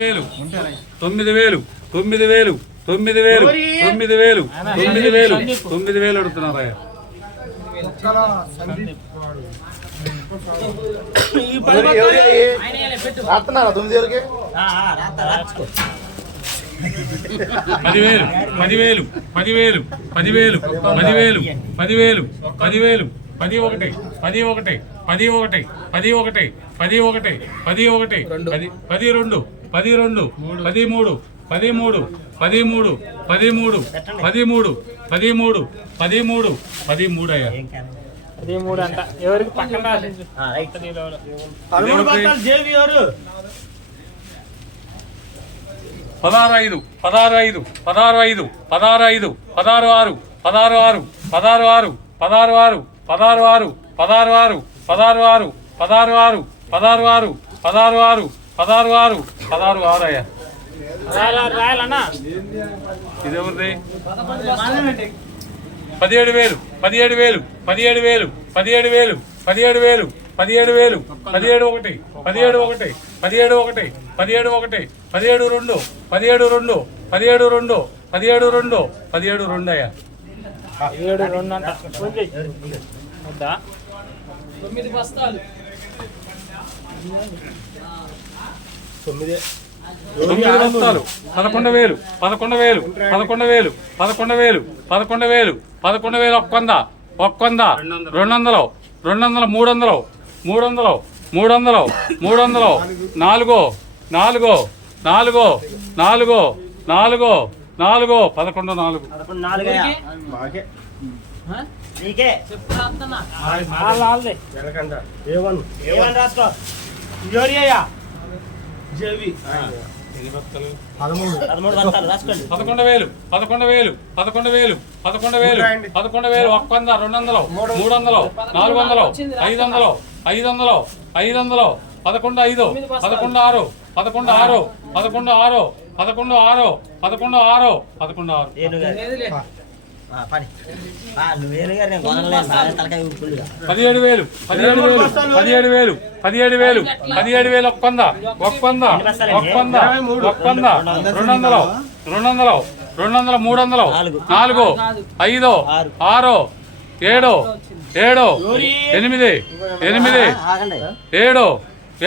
వేలు తొమ్మిది వేలు తొమ్మిది వేలు తొమ్మిది వేలు తొమ్మిది వేలు తొమ్మిది వేలు తొమ్మిది వేలు అడుగుతున్నారా పదివేలు పదివేలు పదివేలు పదివేలు పదివేలు పదివేలు పదివేలు పది ఒకటి పది ఒకటి పది ఒకటి పది ఒకటి పది ఒకటి పది ఒకటి పది పది రెండు పది రెండు పది మూడు పది మూడు పది మూడు పది మూడు పది మూడు పది మూడు పది మూడు పది మూడు అయ్యా అది మూడు అంట ఎవరికి పక్కన రాసింది పదమూడు పదహారు ఐదు పదహారు ఐదు పదహారు ఐదు పదహారు ఐదు పదహారు ఆరు పదహారు ఆరు పదహారు ఆరు పదహారు ఆరు పదహారు ఆరు పదహారు ఆరు పదహారు ఆరు పదహారు ఆరు పదహారు ఆరు పదహారు ఆరు పదహారు ఆరు పదహారు ఆరు అయ్యా రాయాల రాయాలన్నా? ఇది ఎవరిది పదిహేడు వేలు పదిహేడు వేలు పదిహేడు వేలు పదిహేడు వేలు పదిహేడు వేలు పదిహేడు వేలు పదిహేడు ఒకటి పదిహేడు ఒకటి పదిహేడు ఒకటి పదిహేడు ఒకటి పదిహేడు రెండు పదిహేడు రెండు పదిహేడు రెండు పదిహేడు రెండు పదిహేడు రెండు అయ్యా. రెండు అంట. తొమ్మిది. బస్తాలు పదకొండు వేలు పదకొండు వేలు పదకొండు వేలు పదకొండు వేలు పదకొండు వేలు పదకొండు వేలు ఒక్క వంద ఒక్క వంద రెండు వందలు రెండు వందలు మూడు వందలు మూడు వందలు మూడు వందలు మూడు వందలు నాలుగో. నాలుగో నాలుగో నాలుగో నాలుగో నాలుగో. పదకొండు నాలుగు ఏ వన్. ఏ వన్ రాసుకో. పదకొండు వేలు పదకొండు వేలు పదకొండు వేలు పదకొండు వేలు పదకొండు వేలు ఒక్క వంద రెండు వందలు మూడు వందలు. నాలుగు వందలు ఐదు వందలు ఐదు వందలు ఐదు వందలు పదకొండు ఐదు పదకొండు ఆరు పదకొండు ఆరు పదకొండు ఆరు పదకొండు ఆరు పదకొండు ఆరు పదకొండు ఆరు. పదిహేడు వేలు పదిహేడు వేలు పదిహేడు వేలు పదిహేడు వేలు పదిహేడు వేలు ఒక్క వంద ఒక్క వంద ఒక్క వంద ఒక్క వంద రెండు వందలు రెండు వందలు రెండు వందలు మూడు వందలు నాలుగు ఐదు ఆరు. ఏడు ఏడు ఎనిమిది ఎనిమిది ఏడు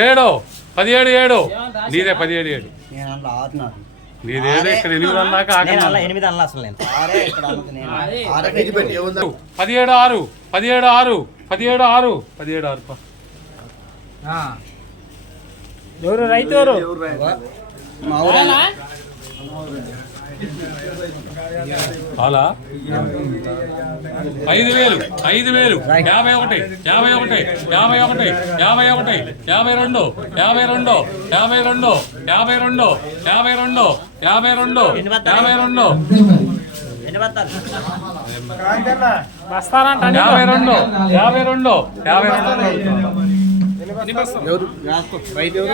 ఏడు పదిహేడు ఏడు. నీదే పదిహేడు ఏడు. ఎనిమిది అన్న అసలు నేను. పదిహేడు ఆరు పదిహేడు ఆరు పదిహేడు ఆరు పదిహేడు ఆరు ఎవరు రైతు ఎవరు? అలా? ఐదు వేలు ఐదు వేలు. యాభై ఒకటి యాభై ఒకటి యాభై ఒకటి యాభై ఒకటి యాభై రెండు యాభై రెండు యాభై రెండు యాభై రెండు యాభై రెండు యాభై రెండు యాభై రెండు. ఎన్ని యాభై రెండు యాభై రెండు యాభై రెండు. ఎవరు? రాసుకో. రైట్ ఎవరు?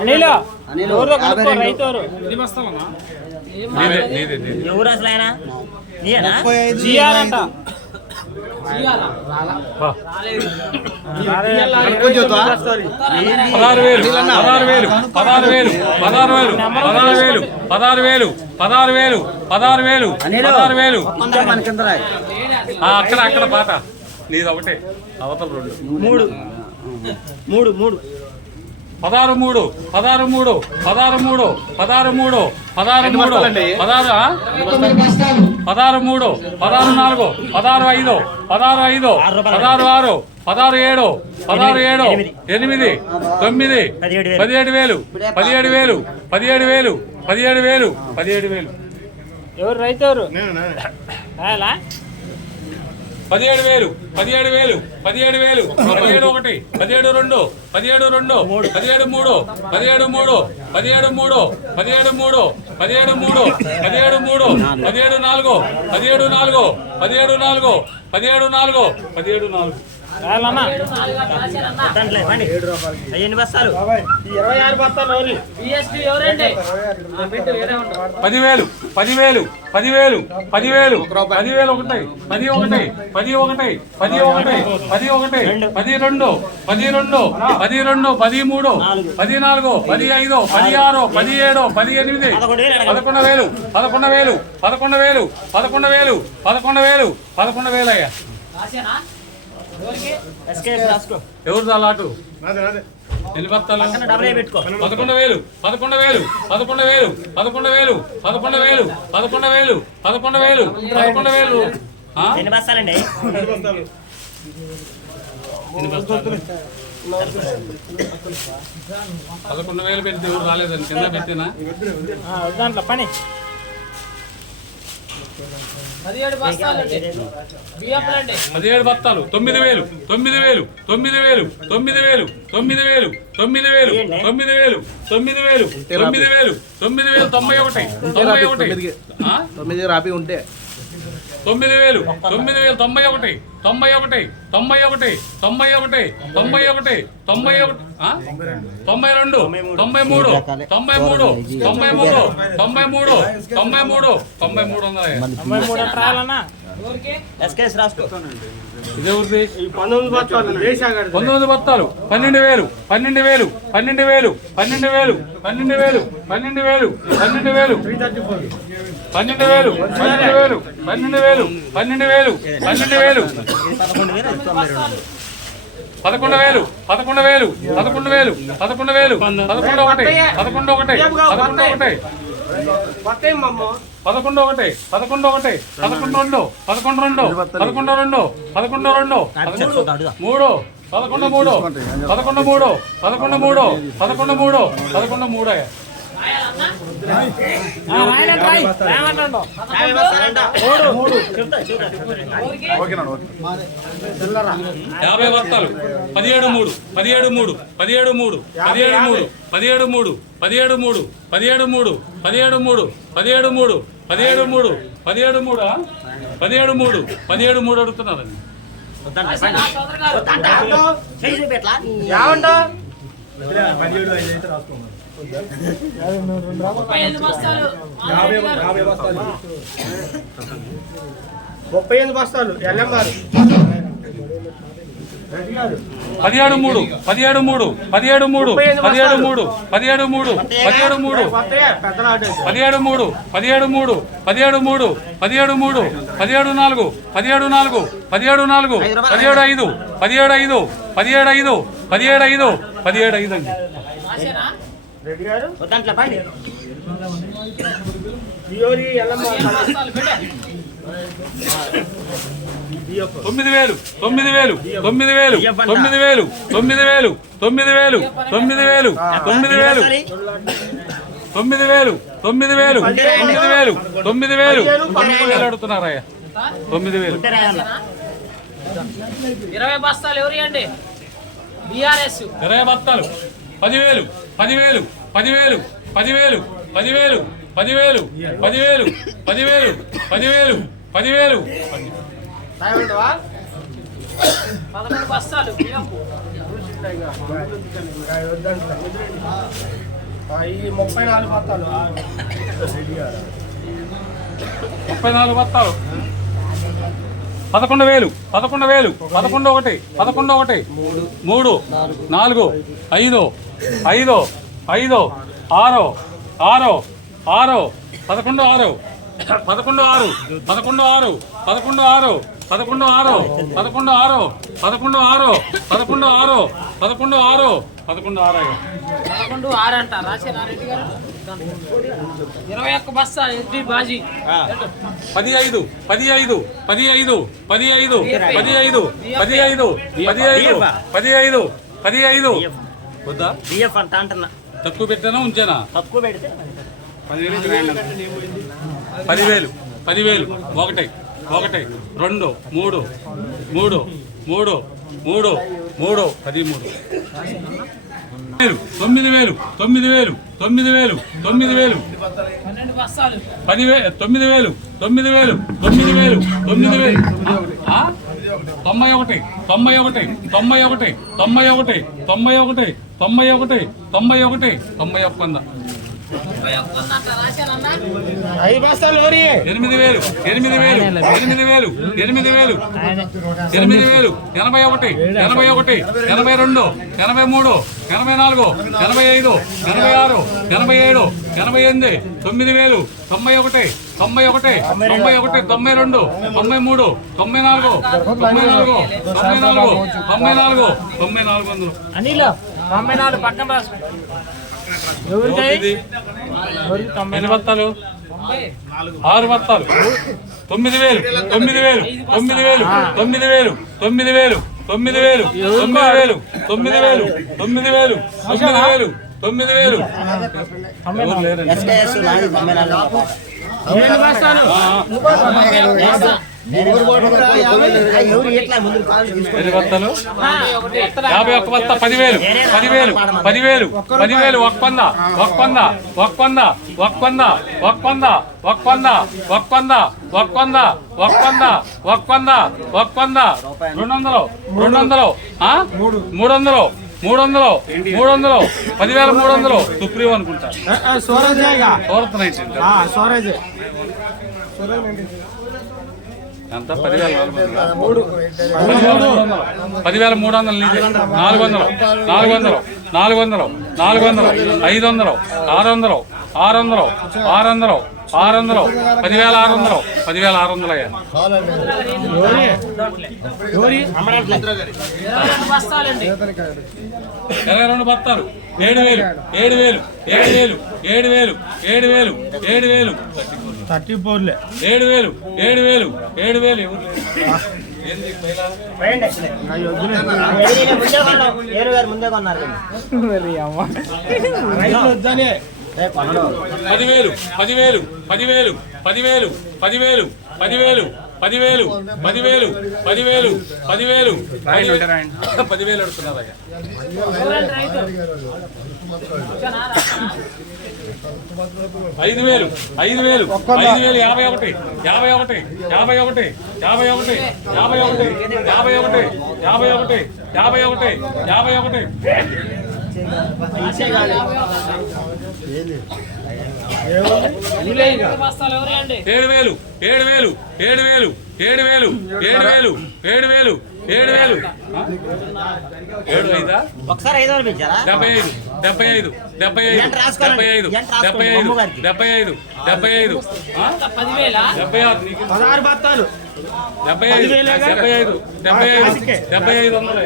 అనిల్. ఎవరు కనుక్కో రైతు ఎవరు? నీదే నీదే ఎవరు అసలు ఆయన. పదహారు వేలు పదహారు వేలు పదహారు వేలు పదహారు వేలు పదహారు వేలు పదహారు వేలు పదహారు వేలు పదహారు వేలు పదహారు వేలు. అక్కడ అక్కడ పాట నీది ఒకటే. అవతల రెండు. మూడు. మూడు మూడు. పదహారు మూడు పదహారు మూడు పదహారు మూడు పదహారు మూడు పదహారు మూడు? పదహారు? పదహారు మూడు పదహారు నాలుగు పదహారు ఐదు పదహారు ఐదు పదహారు ఆరు పదహారు ఏడు పదహారు ఏడు ఎనిమిది తొమ్మిది పదిహేడు వేలు. పదిహేడు వేలు పదిహేడు వేలు పదిహేడు వేలు పదిహేడు వేలు ఎవరు రైతు ఎవరు పదిహేడు వేలు పదిహేడు వేలు పదిహేడు వేలు పదిహేడు ఒకటి పదిహేడు రెండు పదిహేడు రెండు పదిహేడు మూడు పదిహేడు మూడు పదిహేడు మూడు పదిహేడు మూడు పదిహేడు మూడు పదిహేడు మూడు పదిహేడు నాలుగు పదిహేడు నాలుగు పదిహేడు నాలుగు పదిహేడు నాలుగు పదిహేడు నాలుగు. ఎన్ని బస్తాలు? ఇరవై ఆరు బస్తాలు పదివేలు పదివేలు పదివేలు పదివేలు పదివేలు ఒకటి పది ఒకటి పది ఒకటి పది ఒకటి పది ఒకటి పది రెండు పది రెండు పది రెండు పది మూడు పది నాలుగు పది ఐదు పది ఆరు పది ఏడు పది ఎనిమిది. పదకొండు వేలు పదకొండు వేలు పదకొండు వేలు పదకొండు వేలు పదకొండు వేలు పదకొండు వేలు అయ్యా. ఎవరు అలాటు పదకొండు వేలు పదకొండు వేలు పదకొండు వేలు పదకొండు వేలు పదకొండు వేలు పదకొండు వేలు పదకొండు వేలు పదకొండు వేలు? ఎన్ని బస్తాలండి? పదకొండు వేలు పెడితే ఎవరు రాలేదండి. కింద పెట్టినా? దాంట్లో పని. పదిహేడు బత్తాలు తొమ్మిది వేలు తొమ్మిది వేలు తొమ్మిది వేలు తొమ్మిది వేలు తొమ్మిది వేలు తొమ్మిది వేలు తొమ్మిది వేలు తొమ్మిది వేలు తొమ్మిది వేలు తొమ్మిది వేలు తొంభై ఒకటి తొంభై ఒకటి? తొమ్మిది రాపి ఉంటే తొమ్మిది వేలు తొమ్మిది వేలు తొంభై ఒకటి తొంభై ఒకటి తొంభై ఒకటి తొంభై ఒకటి తొంభై ఒకటి తొంభై ఒకటి? తొంభై రెండు తొంభై మూడు తొంభై మూడు తొంభై మూడు తొంభై మూడు తొంభై మూడు తొంభై మూడు పంతొమ్మిది బత్తాలు పన్నెండు వేలు పన్నెండు వేలు పన్నెండు వేలు పన్నెండు వేలు పన్నెండు వేలు పన్నెండు వేలు పన్నెండు వేలు పన్నెండు వేలు పన్నెండు వేలు పన్నెండు వేలు పన్నెండు వేలు పన్నెండు వేలు పదకొండు వేలు పదకొండు వేలు పదకొండు వేలు పదకొండు వేలు పదకొండు ఒకటే పదకొండు ఒకటి పదకొండు ఒకటి పదకొండు ఒకటి. పదకొండు ఒకటి పదకొండు ఒకటి పదకొండు రెండు పదకొండు రెండు పదకొండు రెండు పదకొండు రెండు మూడు పదకొండు మూడు పదకొండు మూడు పదకొండు మూడు పదకొండు మూడు పదకొండు మూడు. యాభై బస్తాలు పదిహేడు మూడు పదిహేడు మూడు పదిహేడు మూడు పదిహేడు మూడు పదిహేడు మూడు పదిహేడు మూడు పదిహేడు మూడు పదిహేడు మూడు పదిహేడు మూడు పదిహేడు మూడు పదిహేడు మూడు పదిహేడు మూడు పదిహేడు మూడు అడుగుతున్నారండి చేయి చూపెట్లా ముప్పై ఐదు బస్తాలు. ఎల్ఎంఆర్ పదిహేడు మూడు పదిహేడు మూడు పదిహేడు మూడు పదిహేడు మూడు పదిహేడు మూడు పదిహేడు మూడు. పదిహేడు మూడు పదిహేడు మూడు పదిహేడు మూడు పదిహేడు మూడు పదిహేడు నాలుగు పదిహేడు నాలుగు పదిహేడు నాలుగు పదిహేడు ఐదు పదిహేడు ఐదు పదిహేడు ఐదు పదిహేడు ఐదు పదిహేడు ఐదు అండి. రెడ్డి గారు. వద్దంట్లే తొమ్మిది వేలు తొమ్మిది వేలు తొమ్మిది వేలు తొమ్మిది వేలు తొమ్మిది వేలు తొమ్మిది వేలు తొమ్మిది వేలు తొమ్మిది వేలు తొమ్మిది వేలు తొమ్మిది వేలు తొమ్మిది వేలు తొమ్మిది వేలు. తొమ్మిది వేలు. అడుగుతున్నారయ్యా. తొమ్మిది వేలు. ఇరవై బస్తాలు ఎవరి అండి బిఆర్ఎస్. ఇరవై బత్తాలు పదివేలు పదివేలు పదివేలు పదివేలు పదివేలు పదివేలు పదివేలు పదివేలు పదివేలు పదివేలు. పదకొండు బస్తాలు బియ్యం ఈ ముప్పై నాలుగు బస్తాలు. ముప్పై నాలుగు బత్తాలు పదకొండు వేలు పదకొండు వేలు పదకొండు ఒకటి పదకొండు ఒకటి మూడు నాలుగు ఐదు ఐదు ఐదు ఆరు ఆరు ఆరు పదకొండు ఆరు పదకొండు ఆరు పదకొండు ఆరు పదకొండు ఆరు పదకొండు ఆరు పదకొండు ఆరు పదకొండు ఆరు పదకొండు ఆరు పదకొండు ఆరు పదకొండు ఆరు. పదకొండు ఆరు అంట రాసేనా రెడ్డి గారు ఇరవై ఒక్క బస్తా ఎడ్డి బాజీ పది ఐదు పది ఐదు పది ఐదు పది ఐదు పది ఐదు పది ఐదు పది ఐదు పది ఐదు పది ఐదు వద్దా బిఎఫ్ అంట అంటున్నా తక్కువ పెట్టానా ఉంచానా? తక్కువ పెడితే పదివేలు పదివేలు ఒకటి ఒకటి రెండు మూడు మూడు మూడు మూడు మూడు పది మూడు వేలు తొమ్మిది వేలు తొమ్మిది వేలు తొమ్మిది వేలు తొమ్మిది వేలు. పదివే తొమ్మిది వేలు తొమ్మిది వేలు తొమ్మిది వేలు తొమ్మిది వేలు? తొంభై ఒకటి తొంభై ఒకటి తొంభై ఒకటి తొంభై ఒకటి తొంభై ఒకటి తొంభై ఒకటి తొంభై ఒకటి తొంభై ఒక్క వంద ఎనిమిది వేలు ఎనిమిది వేలు ఎనిమిది వేలు ఎనిమిది వేలు ఎనిమిది వేలు ఎనభై ఒకటి ఎనభై ఒకటి ఎనభై రెండు ఎనభై మూడు ఎనభై నాలుగు ఎనభై ఐదు ఎనభై ఆరు ఎనభై ఏడు ఎనభై ఎనిమిది తొమ్మిది వేలు తొంభై ఒకటి తొంభై ఒకటి తొంభై ఒకటి తొంభై రెండు తొంభై మూడు తొంభై నాలుగు తొంభై నాలుగు తొంభై నాలుగు తొంభై నాలుగు తొంభై నాలుగు వందలు. తొంభై నాలుగు పక్కన రాసు. ఎవరిది? ఎన్ని బత్తాలు ఆరు బత్తాలు తొమ్మిది వేలు తొమ్మిది వేలు తొమ్మిది వేలు తొమ్మిది వేలు తొమ్మిది వేలు తొమ్మిది వేలు తొమ్మిది వేలు తొమ్మిది వేలు తొమ్మిది వేలు తొమ్మిది వేలు తొమ్మిది వేలు. ఎవరు లేరండి. యాభై ఒక్క బస్తా పదివేలు పదివేలు పదివేలు పదివేలు ఒక్క వంద ఒక్క వంద ఒక్క వంద ఒక్క వంద ఒక్క వంద ఒక్క వంద ఒక్క వంద ఒక్క వంద ఒక్క వంద ఒక్క వంద ఒక్క వంద రెండు వందలు రెండు వందలు ఆ? మూడు వందలు మూడు వందలు మూడు వందలు పదివేల మూడు వందలు సుప్రీం అనుకుంటా సూరజ్ సూరజ్ ఎంత? పదివేల. పదివేల మూడు వందలు నీదే నాలుగు వందలు. నాలుగు వందలు. నాలుగు వందలు. నాలుగు వందలు. ఐదు వందలు. ఆరు వందలు. ఆరు వందలు ఆరు వందలు ఆరు వందలు పదివేల ఆరు వందలు పదివేల ఆరు వందలు అయ్యా ఇరవై రెండు బత్తాలు ఏడు వేలు ఏడు వేలు ఏడు వేలు ఏడు వేలు ఏడు వేలు ఏడు వేలు. థర్టీ ఫోర్లే. ఏడు వేలు ఏడు వేలు ఎవరు ఏడు వేలు ముందే కొన్నారు. పదివేలు పదివేలు పదివేలు పదివేలు పదివేలు పదివేలు పదివేలు పదివేలు పదివేలు పదివేలు పదివేలు అడుగుతున్నారయ్యా? ఐదు వేలు ఐదు వేలు ఐదు వేలు యాభై ఒకటి యాభై ఒకటి యాభై ఒకటి యాభై ఒకటి యాభై ఒకటి యాభై ఒకటి యాభై ఒకటి యాభై ఒకటి యాభై ఒకటి ఏడు వేలు ఏడు వేలు ఏడు వేలు ఏడు వేలు ఏడు వేలు ఏడు వేలు ఏడు వేలు? ఏడు ఐదా ఒకసారి ఐదు డెబ్బై ఐదు డెబ్బై ఐదు డెబ్బై ఐదు? డెబ్బై ఐదు? డెబ్బై ఐదు. డెబ్బై ఐదు డెబ్బై ఐదు డెబ్బై ఆరు నీకు పదహారు బస్తాలు డెబ్బై ఐదు? డెబ్బై ఐదు డెబ్బై ఐదు కాసుకే. డెబ్బై ఐదు వందలు?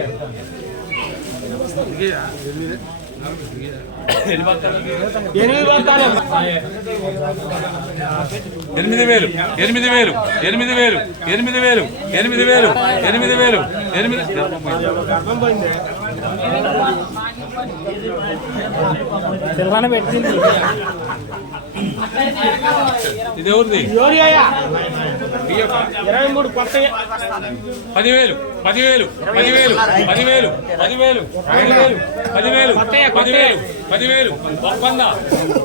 ఎనిమిది వేలు ఎనిమిది వేలు ఎనిమిది వేలు ఎనిమిది వేలు ఎనిమిది వేలు ఎనిమిది వేలు ఎనిమిది చిల్లన పెట్టింది. ఇది ఎవరిది? ఇరవై మూడు కొత్త పదివేలు పదివేలు పదివేలు పదివేలు పదివేలు పదివేలు పదివేలు పదివేలు పదివేలు ఒక వంద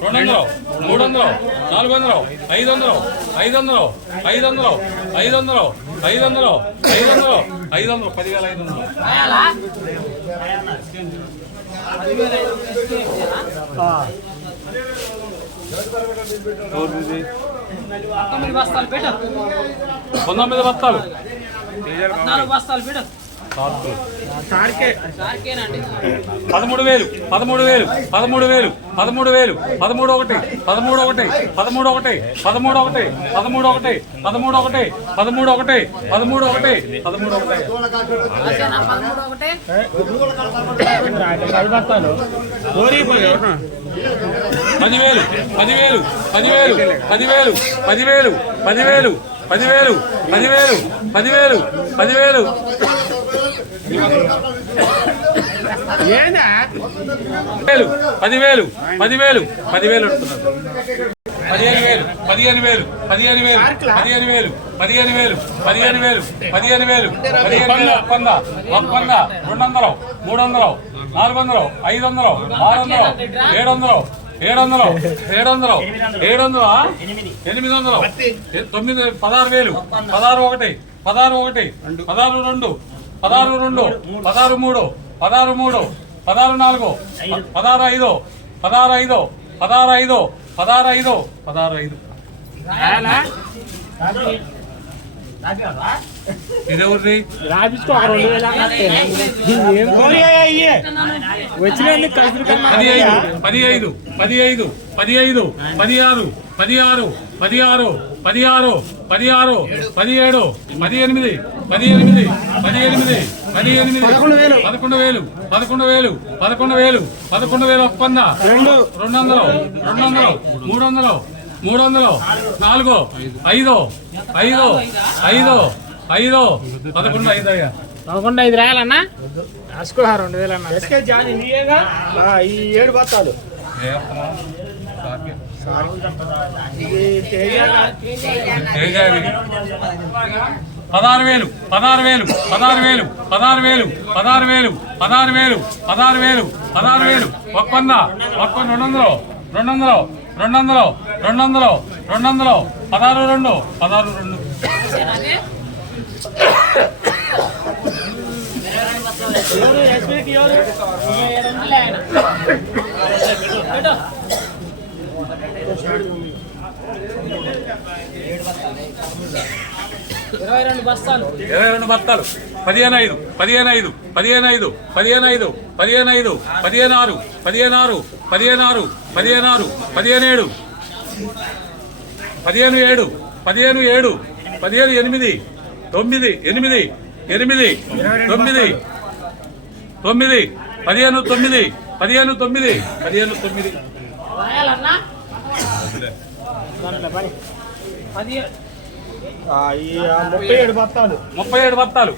రెండు వందలు మూడు వందలు నాలుగు వందలు ఐదు వందలు ఐదు వందలు ఐదు వందలు ఐదు వందలు ఐదు వందలు ఐదు వందలు ఐదు వందలు ఐదు వందలు? పదివేల ఐదు వందలు పంతొమ్మిది బస్తాలు పెట్టారు పంతొమ్మిది బస్తాలు బస్తాలు పెట్టారు పదమూడు వేలు పదమూడు వేలు పదమూడు వేలు పదమూడు వేలు పదమూడు ఒకటి పదమూడు ఒకటి పదమూడు ఒకటి పదమూడు ఒకటి పదమూడు ఒకటి పదమూడు ఒకటి పదమూడు ఒకటి పదమూడు ఒకటి పదమూడు ఒకటి పదివేలు పదివేలు పదివేలు పదివేలు పదివేలు పదివేలు పదివేలు పదివేలు పదివేలు పదివేలు వేలు పదివేలు పదివేలు పదివేలు పదిహేను వేలు పదిహేను వేలు పదిహేను వేలు పదిహేను వేలు పదిహేను వేలు పదిహేను వేలు పదిహేను వేలు పదిహేను వేలు ఒక వంద రెండు వందలు మూడు వందలు నాలుగు వందలు ఐదు వందలు ఆరు వందలు ఏడు వందలు ఏడు వందలు ఏడు వందలు ఏడు వందలు ఎనిమిది వందలు తొమ్మిది పదహారు వేలు పదహారు ఒకటి పదహారు ఒకటి పదహారు రెండు పదహారు రెండు పదహారు మూడు పదహారు మూడు పదహారు నాలుగు పదహారు ఐదు పదహారు ఐదు పదహారు ఐదు పదహారు ఐదు పదహారు ఐదు. రాయాలా పదిహేను పదిహేను ఒక రెండు వేల ఏం వచ్చిన కలిసి పదిహేడు పది ఎనిమిది పదిహేనిమిది పదిహేనిమిది పదకొండు వేలు పదకొండు వేలు పదకొండు వేలు పదకొండు వేలు ఒప్పంద రెండు రెండు వందలు రెండు వందలు మూడు వందలు మూడు వందలు నాలుగు. ఐదు. ఐదు. ఐదు. ఐదు. పదకొండు ఐదు అయ్యా పదకొండు ఐదు రాయాలన్నా? రాసుకో రెండు వేలు అన్న ఈ ఏడు బత్తాలు. పదహారు వేలు పదహారు వేలు పదహారు వేలు పదహారు వేలు పదహారు వేలు పదహారు వేలు పదహారు వేలు పదహారు వేలు. ఒక్క వంద ఒక్క రెండు వందలు రెండు వందలు రెండు వందలు రెండు వందలు రెండు వందలు పదహారు రెండు పదహారు రెండు. ఇరవై రెండు బస్తాలు. ఇరవై రెండు బత్తాలు పదిహేను ఐదు పదిహేను ఐదు పదిహేను ఐదు పదిహేను ఐదు పదిహేను ఐదు పదిహేను ఆరు పదిహేను ఆరు పదిహేను ఆరు పదిహేను ఆరు పదిహేను ఏడు. పదిహేను ఏడు పదిహేను ఏడు పదిహేను ఎనిమిది తొమ్మిది ఎనిమిది ఎనిమిది తొమ్మిది తొమ్మిది పదిహేను తొమ్మిది పదిహేను తొమ్మిది పదిహేను తొమ్మిది. ముప్పై ఏడు బత్తాలు. ముప్పై ఏడు బత్తాలు.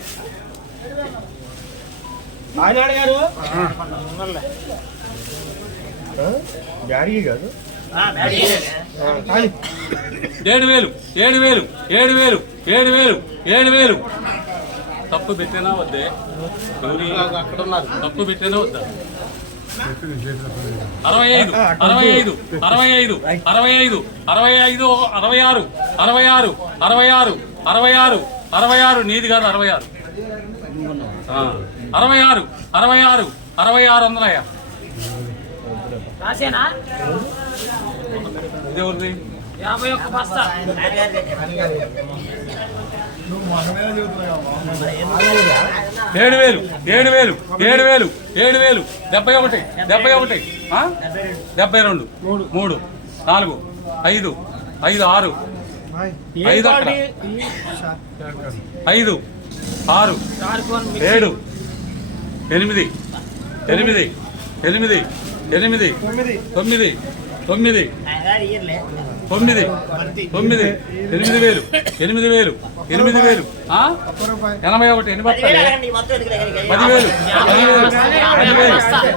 ఆయన అడిగారు బ్యాడీ కాదు ఏడు వేలు ఏడు వేలు ఏడు వేలు ఏడు వేలు ఏడు వేలు. తప్పు పెట్టినా వద్దే. అక్కడ ఉన్నారు తప్పు పెట్టినా వద్దా? అరవై ఐదు అరవై ఐదు అరవై ఐదు అరవై ఐదు అరవై ఐదు అరవై ఆరు అరవై ఆరు అరవై ఆరు అరవై ఆరు అరవై ఆరు నీది కాదు అరవై ఆరు. అరవై ఆరు అరవై ఆరు అరవై ఆరు వందలయ్యా. రాసేనా? ఇది ఎవరిది యాభై ఒక్క బస్తా ఏడు వేలు ఏడు వేలు ఏడు వేలు ఏడు వేలు డెబ్బై ఒకటి డెబ్బై ఒకటి? డెబ్బై రెండు మూడు. నాలుగు ఐదు ఐదు ఆరు. ఐదు ఐదు ఆరు ఏడు ఎనిమిది ఎనిమిది ఎనిమిది ఎనిమిది తొమ్మిది తొమ్మిది. తొమ్మిది. తొమ్మిది. ఎనిమిది వేలు. ఎనిమిది వేలు. ఎనిమిది వేలు. ఆ? ఎనభై ఒకటి బస్తాలు పదివేలు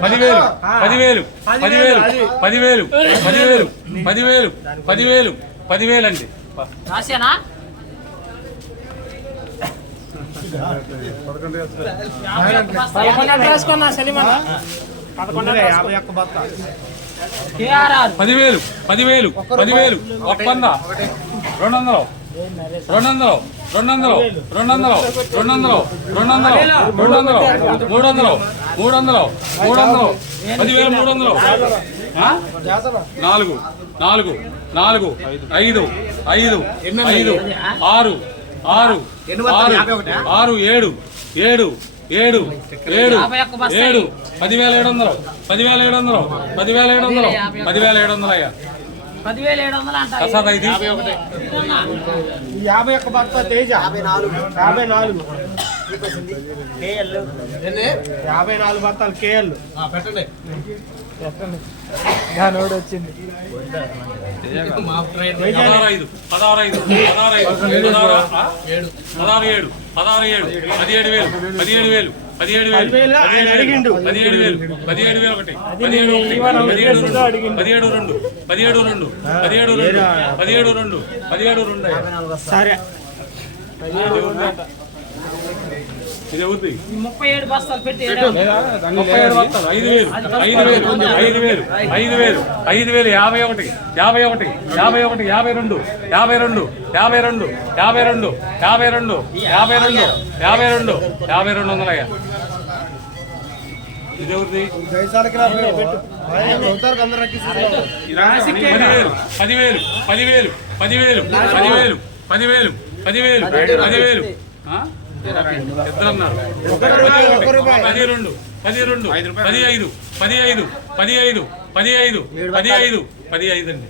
పదివేలు. పదివేలు. పదివేలు. పదివేలు. పదివేలు. పదివేలు. పదివేలు. పదివేలు. పదివేలు అండి. రాసేనా? పదకొండు రాసుకున్నా సలీమన్న. పదకొండు యాభై ఒక్క బత్తా పదివేలు పదివేలు పదివేలు ఒక్క వంద రెండు వందలు రెండు వందలు రెండు వందలు రెండు వందలు రెండు వందలు రెండు వందలు రెండు వందలు మూడు వందలు మూడు వందలు మూడు వందలు పదివేలు మూడు వందలు? నాలుగు నాలుగు నాలుగు ఐదు ఐదు ఐదు ఆరు ఆరు ఆరు ఆరు ఏడు ఏడు ఏడు ఏడు ఏడు పదివేల ఏడు వందలు పదివేల ఏడు వందలు పదివేల ఏడు వందలు పదివేల ఏడు వందలు అయ్యా ప్రసాద్ ఈ యాభై ఒక్క బత్తా తేజ? యాభై నాలుగు. యాభై నాలుగు. యాభై నాలుగు బత్తాలు కేఎల్. నోడు వచ్చింది. పదహారు ఐదు పదహారు ఐదు పదహారు ఐదు పదహారు ఏడు పదహారు ఏడు పదిహేడు వేలు పదిహేడు వేలు పదిహేడు వేలు. పదిహేడు వేలు పదిహేడు వేలు ఒకటి పదిహేడు ఒకటి పదిహేడు రెండు పదిహేడు రెండు పదిహేడు రెండు పదిహేడు రెండు పదిహేడు రెండు పదిహేడు రెండు. సరే. ఇది ఎవరిది ముప్పై ఏడు బస్తాలు పెట్టి ముప్పై ఏడు వస్తాను ఐదు వేలు ఐదు వేలు ఐదు వేలు ఐదు వేలు ఐదు వేలు యాభై ఒకటి యాభై ఒకటి యాభై ఒకటి యాభై రెండు యాభై రెండు యాభై రెండు యాభై రెండు యాభై రెండు యాభై రెండు యాభై రెండు యాభై రెండు వందలయ్యా ఇది ఎవరిది పదివేలు పదివేలు పదివేలు పదివేలు పదివేలు పదివేలు పదివేలు పదివేలు పదిహేను. పదిహేను పది ఐదు పది ఐదు పది ఐదు పది ఐదు పది ఐదు ఐదు అండి.